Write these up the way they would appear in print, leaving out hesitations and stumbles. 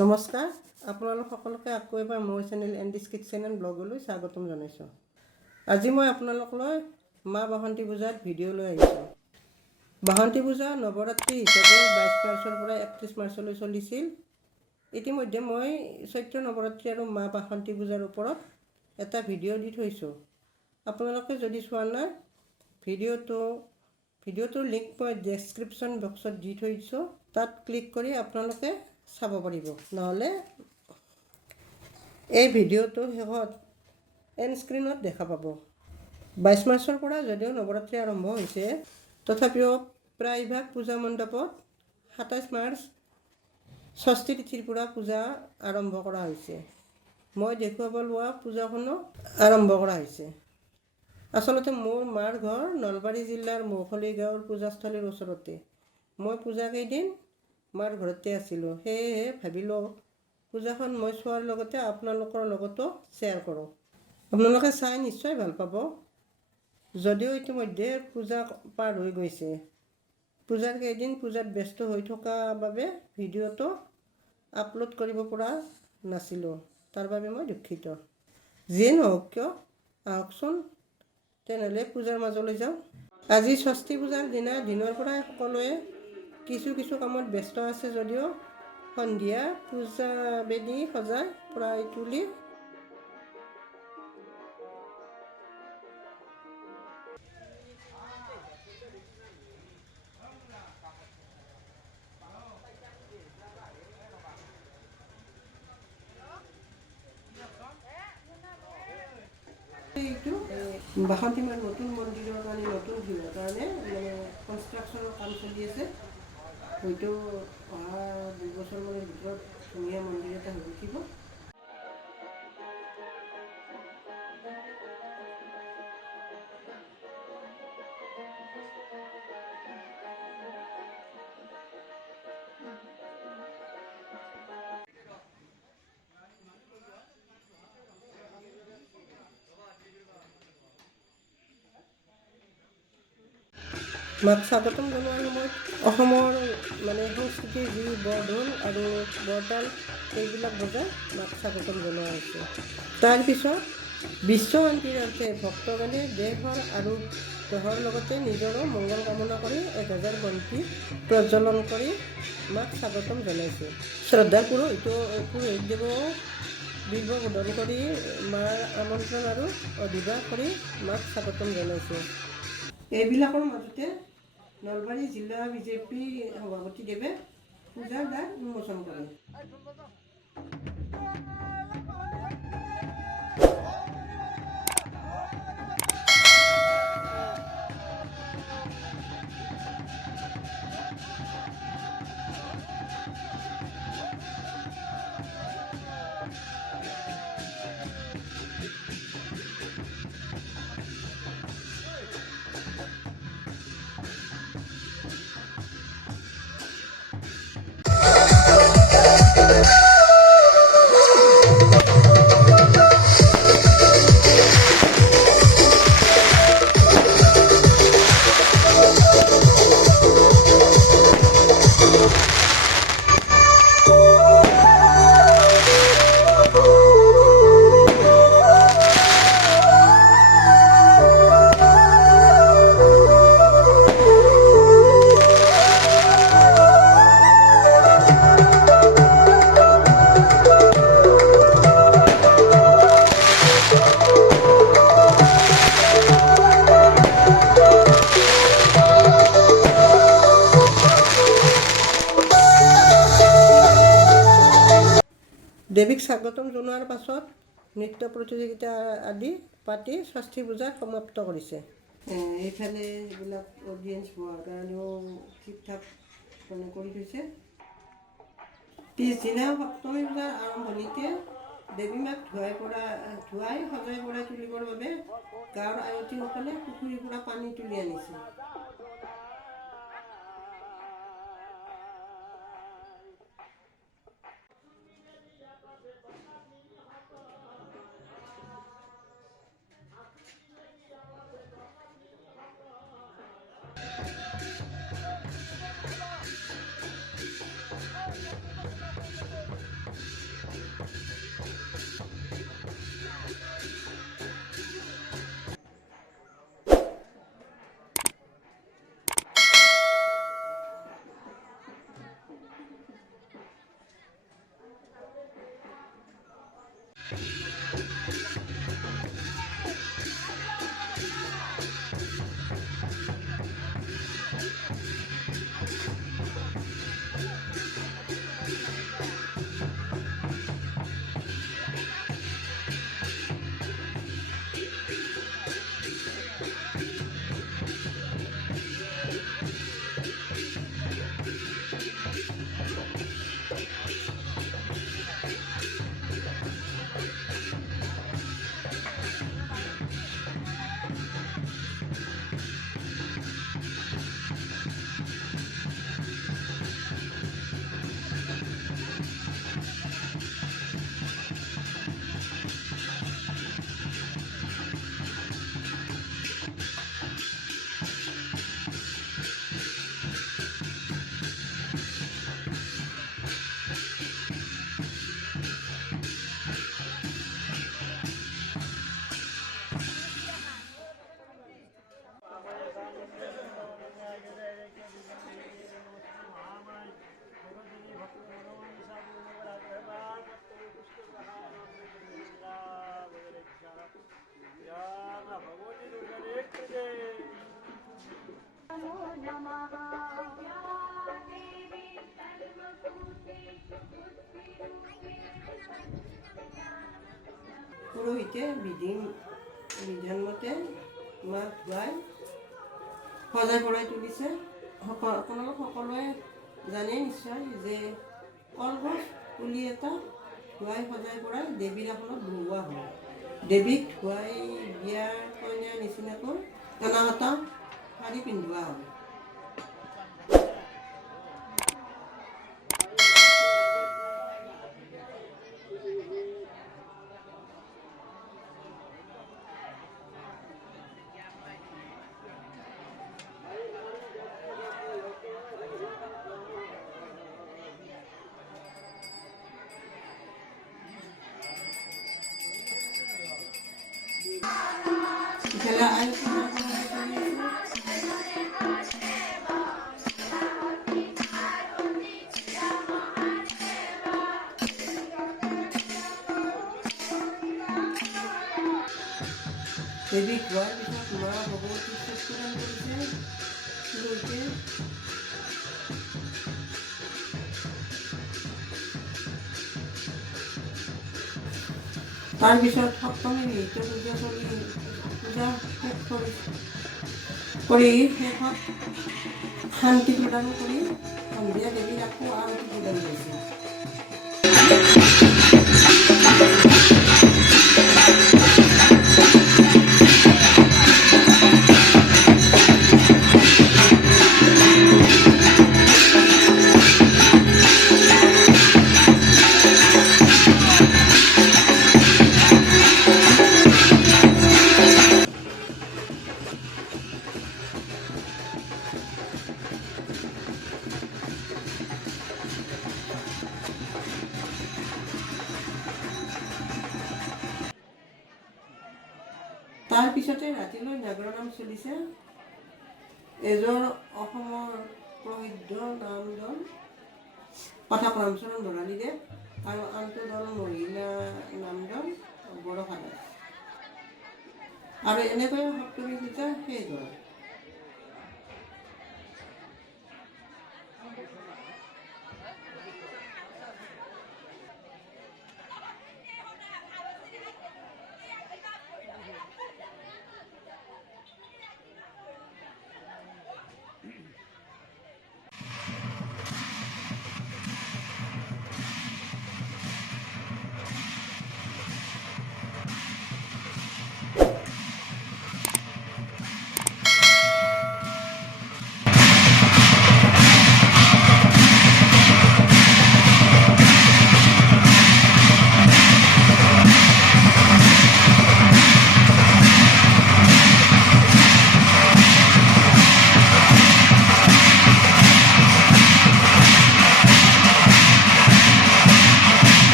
নমস্কাৰ, আপোনালোক সকলোকে আকৌ এবাৰ মোৰ চেনেল এণ্ডিছ কিটচেন এণ্ড ব্লগলৈ স্বাগতম জনাইছোঁ। আজি মই আপোনালোকলৈ মা বাসন্তী পূজাত ভিডিঅ' লৈ আহিছোঁ। বাসন্তী পূজা নৱৰাত্ৰি হিচাপে 22 মাৰ্চৰ পৰা 31 মাৰ্চলৈ চলিছিল। ইতিমধ্যে মই চৈত্ৰ নৱৰাত্ৰি আৰু মা বাসন্তী পূজাৰ ওপৰত এটা ভিডিঅ' দি থৈছোঁ। আপোনালোকে যদি চোৱা নাই, ভিডিঅ'টোৰ লিংক মই ডেছক্ৰিপশ্যন বক্সত দি থৈছোঁ। তাত ক্লিক কৰি আপোনালোকে চাব পাৰিব। নহ'লে এই ভিডিঅ'টো শেষত এণ্ড স্ক্ৰীণত দেখা পাব। 22 মাৰ্চৰ পৰা যদিও নৱৰাত্ৰি আৰম্ভ হৈছে, তথাপিও প্ৰায়ভাগ পূজা মণ্ডপত 27 মাৰ্চ ষষ্ঠী তিথিৰ পৰা পূজা আৰম্ভ কৰা হৈছে। মই দেখুৱাব লোৱা পূজাখনো আৰম্ভ কৰা হৈছে। আচলতে মোৰ মাৰ ঘৰ নলবাৰী জিলাৰ মৌখলি গাঁৱৰ পূজাস্থলীৰ ওচৰতে। মই পূজা কেইদিন মাৰ ঘৰতে আছিলোঁ, সেয়েহে ভাবিলোঁ পূজাখন মই চোৱাৰ লগতে আপোনালোকৰ লগতো শ্বেয়াৰ কৰোঁ। আপোনালোকে চাই নিশ্চয় ভাল পাব। যদিও ইতিমধ্যে পূজা পাৰ হৈ গৈছে, পূজাৰ কেইদিন পূজাত ব্যস্ত হৈ থকা বাবে ভিডিঅ'টো আপলোড কৰিব পৰা নাছিলোঁ। তাৰ বাবে মই দুঃখিত। যিয়ে নহওক কিয়, আহকচোন তেনেহ'লে পূজাৰ মাজলৈ যাওঁ। আজি ষষ্ঠী পূজাৰ দিনা দিনৰ পৰাই সকলোৱে কিছু কামত ব্যস্ত আছে যদিও সন্ধিয়া পূজা বেদী সজাই প্ৰায় তুলি এইটো বাসন্তী মাৰ নতুন মন্দিৰৰ কাৰণে নতুন ভিৰৰ কাৰণে কনষ্ট্ৰাকশ্যনৰ কাম চলি আছে। হয়তো অহা 2 বছৰমানৰ ভিতৰত ধুনীয়া মন্দিৰ এটা হৈ উঠিব। মাক স্বাগতম জনোৱাৰ সময়ত অসমৰ সংস্কৃতিৰ যি বৰঢোল আৰু বৰতাল সেইবিলাক বজাই মাক স্বাগতম জনোৱা হৈছে। তাৰপিছত বিশ্ব শান্তিৰ অৰ্থে ভক্তগণে দেশৰ আৰু দেশৰ লগতে নিজৰো মংগল কামনা কৰি 1000 বন্তি প্ৰজ্বলন কৰি মাক স্বাগতম জনাইছে। শ্ৰদ্ধাৰ পুৰোহিতদেৱো বিল্ববোধন কৰি মাৰ আমন্ত্ৰণ আৰু অধিবাস কৰি মাক স্বাগতম জনাইছে। এইবিলাকৰ মাজতে নলবাৰী জিলা বিজেপি সভাপতিদেৱে পূজাৰ দ্বাৰ উন্মোচন কৰে। দেৱীক স্বাগতম জনোৱাৰ পাছত নৃত্য প্ৰতিযোগিতা আদি পাতি ষষ্ঠী পূজা সমাপ্ত কৰিছে। এইফালে এইবিলাক অডিয়েঞ্চ হোৱাৰ কাৰণেও ঠিক ঠাক কৰি থৈছে। পিছদিনা সপ্তমী পূজাৰ আৰম্ভণিতে দেৱী মাক ধুৱাই সজাই পৰাই তুলিবৰ বাবে গাঁৱৰ আয়তীসকলে পুখুৰীৰ পৰা পানী তুলি আনিছে। পুৰোহিতে বিধান মতে মাক ধুৱাই সজাই পৰাই তুলিছে। আপোনালোক সকলোৱে জানে নিশ্চয় যে কলগছ পুলি এটা ধুৱাই সজাই পৰাই দেৱীৰ আসনত বহোৱা হয়। দেৱীক ধুৱাই বিয়াৰ কইনাৰ নিচিনাকৈ কটা শাৰী পিন্ধোৱা হয়। খেলা দেৱীক ধোৱাৰ পিছত মা ভগৱতীক চক্ষুদান কৰিছে। তাৰপিছত সপ্তমী নৃত্য পূজা শেষ কৰি শেষত শান্তি প্ৰদান কৰি সন্ধিয়া দেৱীক আকৌ আৰতি প্ৰদান কৰিছে। তাৰপিছতে ৰাতিলৈ নাগৰা নাম চলিছে। এজন অসমৰ প্ৰসিদ্ধ নাম দল কথা ৰামচৰণ ভৰালীদেৱ আৰু আনটো দল মহিলা নাম দল বড়োফাদা। আৰু এনেকৈ সপ্তমী পূজা শেষ হয়।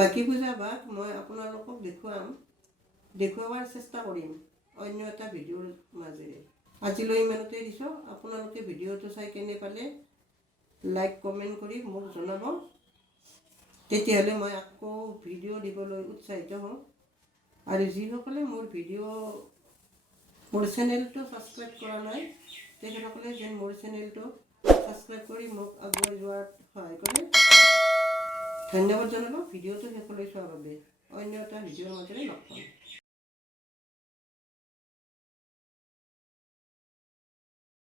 বাকী পূজা ভাগ মই আপোনালোকক দেখুৱাবৰ চেষ্টা কৰিম অন্য এটা ভিডিঅ'ৰ মাজেৰে। আজিলৈ ইমানতে দিছোঁ। আপোনালোকে ভিডিঅ'টো চাই কেনে পালে লাইক কমেণ্ট কৰি মোক জনাব, তেতিয়াহ'লে মই আকৌ ভিডিঅ' দিবলৈ উৎসাহিত হওঁ। আৰু যিসকলে মোৰ চেনেলটো ছাবস্ক্ৰাইব কৰা নাই তেখেতসকলে যেন মোৰ চেনেলটো ছাবস্ক্ৰাইব কৰি মোক আগুৱাই যোৱাত সহায় কৰে। ধন্যবাদ জনালোঁ ভিডিঅ'টো শেষলৈ চোৱাৰ বাবে। অন্য এটা ভিডিঅ'ৰ মাজেৰে লগ পাম।